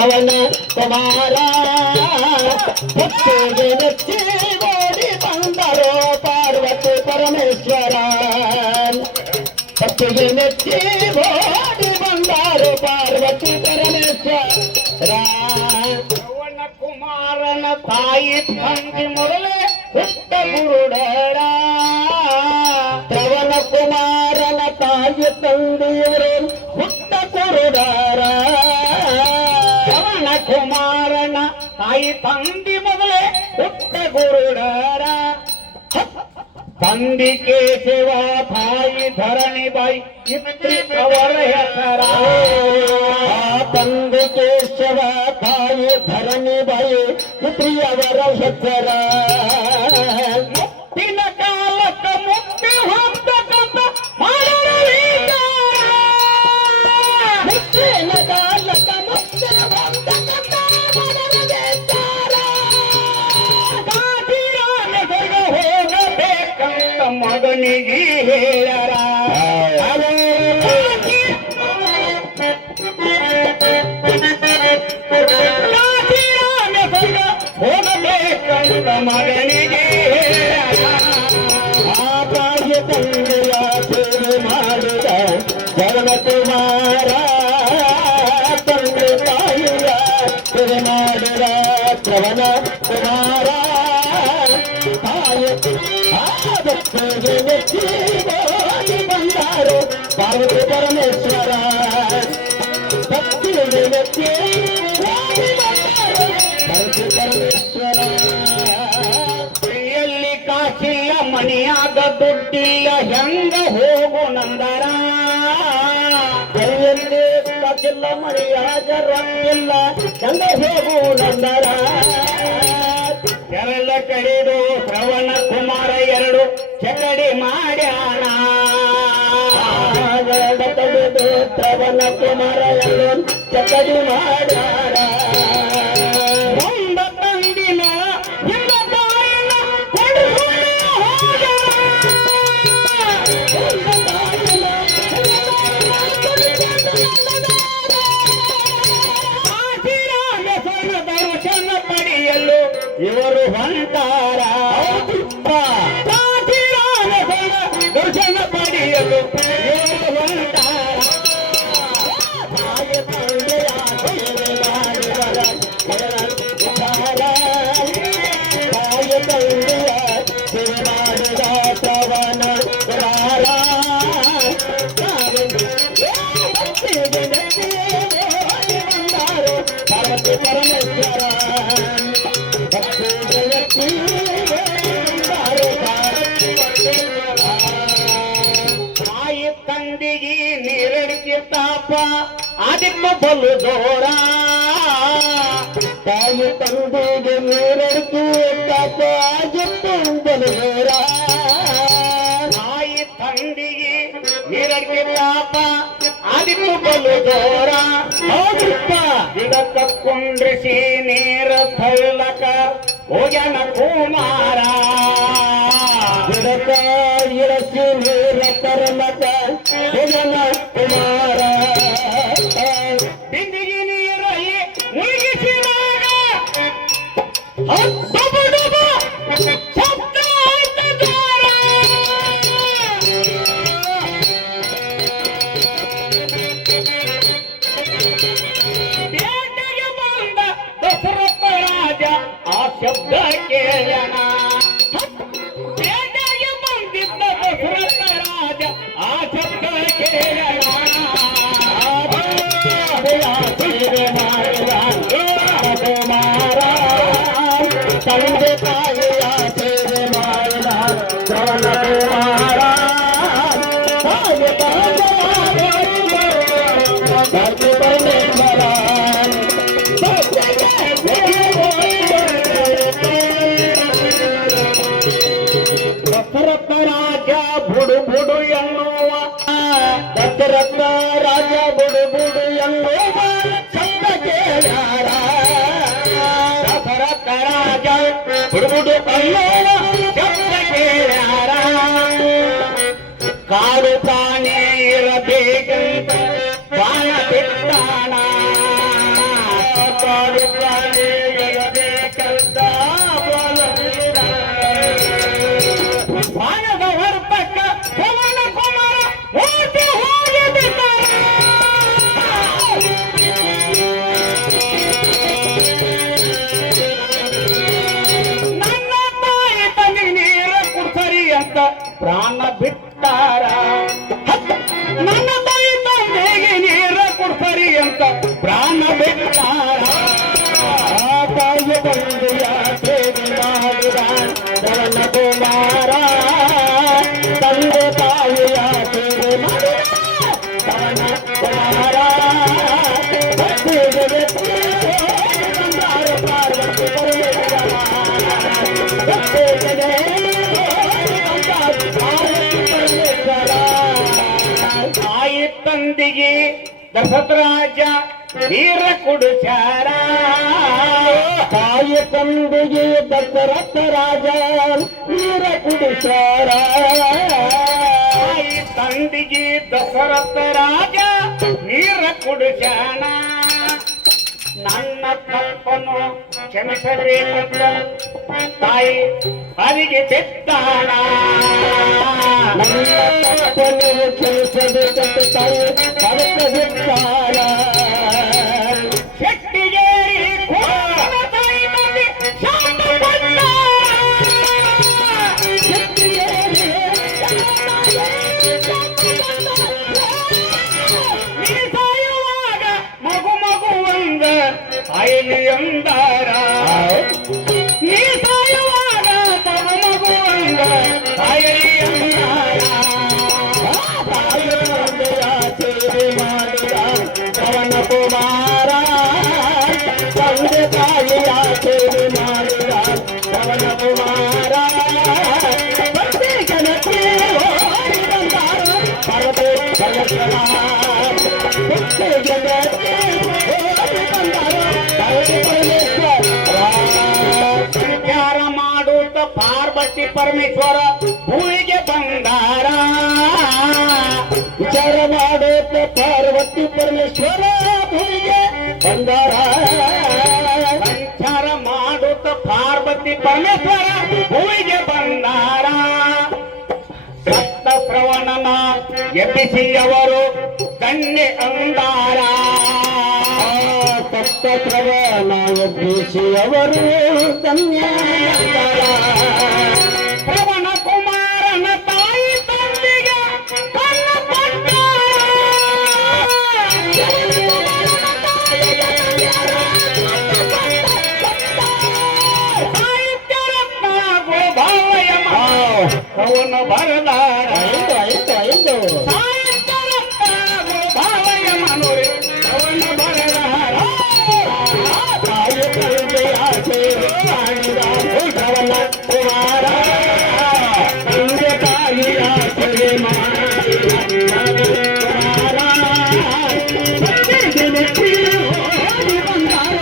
ಕವನ ಕುಮಾರ ಭಕ್ತಿಗೆ ನೆಚ್ಚಿ ಓಡಿ ಬಂದರು ಪಾರ್ವತಿ ಪರಮೇಶ್ವರ ಭಕ್ತಿಗೆ ನೆಚ್ಚಿ ಓಡಿ ಬಂದರು ಪಾರ್ವತಿ ಪರಮೇಶ್ವರ ಕವನ ಕುಮಾರನ ತಾಯಿ ತಂಗಿ ಮೊದಲೇ ಹುಟ್ಟ ಗುರುಡರ ಶ್ರವಣ ಕುಮಾರನ ತಾಯಿ ತಂದೆಯವರು ಹುಟ್ಟ ಕುರುಡರ ಶ್ರವಣ ಕುಮಾರನ ತಾಯಿ ತಂದಿ ಮೊದಲೇ ಹುಟ್ಟ ಗುರುಡರ ತಂದಿ ಕೇಶವ ತಾಯಿ ಧರಣಿ ಬಾಯಿ ಇತ್ರಿ ಅವರ ಹೆಸರ ತಂದಿ ಕೇಶವ ತಾಯಿ ಧರಣಿ ಬಾಯಿ ಇತ್ರಿ ಅವರ ಹೆಸರ ಮುಕ್ತಿನ ಕಾಲಕ್ಕ ಮುಕ್ತಿ ಹೊಂದಕಂತ ಮಾಡಲಿಲ್ಲ ಮುಕ್ತಿನ ಕಾಲಕ್ಕ ಮುಕ್ತಿ ಹೊಂದಕಂತ ಮಾಡಲಿಲ್ಲ ಹೋಗಬೇಕಂತ ಮಗನಿಗೆ ಹೇಳರ ಹೋಗಬೇಕಂತ ಮಗನಿಗೆ ಆಕಾಶ ತಂದೆಯ ಸೇವೆ ಮಾಡಿದ ಜಗನ್ಕುಮಾರ ತಂದೆ ತಾಯಿಯ ಸೇವೆ ಮಾಡಿದ ಶ್ರವಣ ಕುಮಾರ ಭಕ್ತಿಗೆ ನೆಚ್ಚಿ ಓಡಿ ಬಂದರು ಪಾರ್ವತಿ ಪರಮೇಶ್ವರ ಭಕ್ತಿಗೆ ನೆಚ್ಚಿ ಓಡಿ ಬಂದರು ಪಾರ್ವತಿ ಪರಮೇಶ್ವರ ಕೈಯಲ್ಲಿ ಕಾಸಿಲ್ಲ ಮನೆಯಾಗ ದುಡ್ಡಿಲ್ಲ ಹೆಂಗ ಹೋಗು ನಂದರ ಕೈಯಲ್ಲಿ ಕಾಸಿಲ್ಲ ಮನೆಯಾಗ ರೊಕ್ಕಿಲ್ಲ ಹೆಂಗ ಹೋಗು ನಂದರ ಎರಳ ಕಡಿದು ಶ್ರವಣ ಕುಮಾರ ಎರಡು ಚಕಡಿ ಮಾಡ್ಯಾಣ ಕಡಿದು ಶ್ರವಣ ಕುಮಾರ ಎರಡು ಚಕಡಿ ಮಾಡ್ಯಾರ ಒಂದ ತಂದಿನ ಹಿಂದ ತಾಯಿನ ಕೊಡುವುದು ದರ್ಶನ ಪಡೆಯಲು ಇವರು ಹೊಂಟಾರ ದರ್ಶನ ಪಡೆಯಲು ಇವರು ಹೊಂಟಾರ ಪಾರ್ವತಿ ಪರಮೇಶ್ವರ ತಾಯಿ ತಂದಿಗೆ ನೀರಡಿಸಿರ್ತಾಪ ಆದಿತ್ಯ ಬಲು ದೂರ ತಾಯಿ ತಂದಿಗೆ ನೀರಡಿಸಿರ್ತಾಪ ಆದಿತ್ಯ ಬಲು ದೂರ ತಾಯಿ ತಂದಿಗೆ ನೀರಡಿಸಿರ್ತಾಪ ಆದಿತ್ಯ ಬಲು ದೂರ ಗಿಡಕ್ಕ ಕುಂಡ್ರಿಸಿ ನೀರ ತಳ್ಳಕ ಹೋಗ್ಯಾನ ಕುಮಾರ ಗಿಡಕ ಇಳಿಸಿ ನೀರ ತರಲಕ ಹೋಗ್ಯಾನ ಕುಮಾರ ಬಿಂದಿಗೆ ನೀರಲ್ಲಿ ಮುಳುಗಿಸಿದಾಗ ಶಬ್ದ ಬೇಟೆಗೆ ಬಂದ ದಶರಥ ರಾಜ ಆ ಶಬ್ದ ಕೇಳಣ ಬೇಟೆಗೆ ಬಂದಿದ್ದ ದಶರಥ ರಾಜ ಆ ಶಬ್ದ ಕೇಳಣ ಸೇವೆ ಮಾಡಿದ ಕುಮಾರ ತಂದೆ ತಾಯಿಯ ಸೇವೆ ಮಾಡಿದ ಶ್ರವಣ ಕುಮಾರ ದಶರಥ ರಾಜ ಬುಡು ಬುಡು ಎನ್ನುವ ದಶರಥ ರಾಜ ಬುಡು ಬುಡು ಎನ್ನುವ ಶಬ್ದ ಕೇಳ್ಯಾರ ದಶರಥ ರಾಜ ಬುಡು ಬುಡು ಎನ್ನುವ ಶಬ್ದ ಕೇಳ್ಯಾರ ಕಾಡು ಪ್ರಾಣಿ ಇರಬೇಕಂತ ಬಾಣ ಬಿಟ್ಟಾಣ ಮಾಡುತ್ತಾನೆ ಬೇಕಂತ ಬಾಣದ ಹೊರತಕ್ಕ ಪವನ ಕುಮಾರ ಓಟಿ ಹೋಗಿ ನನ್ನ ತಾಯಿ ತಂದೆ ನೀರ ಕುಡ್ಸರಿ ಅಂತ ಪ್ರಾಣ ಬಿಟ್ಟಾರ ನನ್ನ ತಾಯಿ ತಂದೆಗೆ ನೀರ ಕುಡ್ಸರಿ ಅಂತ ಪ್ರಾಣ ಬಿಟ್ಟಾರ ತಾಯಿ ತಂದೆಯ ಸೇವೆ ಮಾಡಿದ ಪವನ ಕುಮಾರ ತಂದೆ ತಾಯಿಯ ಸೇವೆ ಮಾಡಿದ ಪವನ ಕುಮಾರ ಪಾರ್ವತಿ ತಾಯಿ ತಂದಿಗೆ ದಶರಥ ರಾಜ ವೀರ ಕುಡುಚಾರ ತಾಯಿ ತಂದಿಗೆ ದಶರಥ ರಾಜ ವೀರ ಕುಡುಚಾರ ತಾಯಿ ತಂದಿಗೆ ದಶರಥ ರಾಜ ವೀರ ಕುಡುಚಾನ ನನ್ನ ತಪ್ಪನ್ನು ಕ್ಷಮಿಸಬೇಕಂತ ತಾಯಿ ಅರಿಗೆ ಬಿದ್ದಾನ ನನ್ನ ತಪ್ಪನ್ನು ಕ್ಷಮಿಸಬೇಕಂತ ತಾಯಿ ಅರಿಗೆ ಬಿದ್ದಾನ ಶೆಟ್ಟಿಗೆ ತಾಯಿ ತಂದೆ ಶಾಂತ ಬಂದ ಐಲಿ ಅಂದಾರ ನೀ ಸಾಯುವಾಗ ಮಗು ಮಗು ಅಂದ ಐಲಿ ಅಂದಾರ ತಾಯಿ ತಂದೆಯ ಸೇವೆ ಮಾಡಿದ ಪವನ ಕುಮಾರ ತಂದೆ ತಾಯಿಯ ಸೇವೆ ಮಾಡಿದ ಪವನ ಕುಮಾರ ಭಕ್ತಿ ಜನಕ್ಕೆ ಓಡಿ ಬಂದಾರ ಪರ್ವತ ಪರ್ವತನ ಭಕ್ತಿ ಜನಕ್ಕೆ ಓಡಿ ಬಂದಾರ ಸಂಚಾರ ಮಾಡುತ್ತ ಪಾರ್ವತಿ ಪರಮೇಶ್ವರ ಭೂಮಿಗೆ ಬಂದಾರ ವಿಚಾರ ಮಾಡುತ್ತ ಪಾರ್ವತಿ ಪರಮೇಶ್ವರ ಭೂಮಿಗೆ ಬಂದಾರ ಸಂಚಾರ ಮಾಡುತ್ತ ಪಾರ್ವತಿ ಪರಮೇಶ್ವರ ಭೂಮಿಗೆ ಬಂದಾರ ಸಪ್ತ ಶ್ರವಣನ ಎಬ್ಬಿಸಿ ಅವರು ಕನ್ಯೆ ಅಂದಾರ ಸಪ್ತ ಶ್ರವಣ ಎಬ್ಬಿಸಿ ಅವರು ಕನ್ಯೆ ಶ್ರವಣ ಕುಮಾರನ ತಾಯಿ ತಂದೆಗೆ ಕನ್ನ ಕೊಟ್ಟ ಸಾಹಿತ್ಯ ರತ್ನ ಗೋಪಾಲಯ್ಯ ಅವನು ಬರದಾರ ಸಾಹಿತ್ಯ ರತ್ನ ಗೋಪಾಲಯ್ಯ ಮನೋರಿ ಅವನು ಬರದಾರ ತಾಯಿ ತಂದೆಯ ಸೇವೆ ಮಾಡಿದ ಪವನ ಕುಮಾರ ತಂದೆ ತಾಯಿಯ ಸೇವೆ ಮಾಡಿದ ಕುಮಾರ ಪ್ರತಿ ದಿನಕ್ಕೆ ಓಡಿ ಬಂದಾರ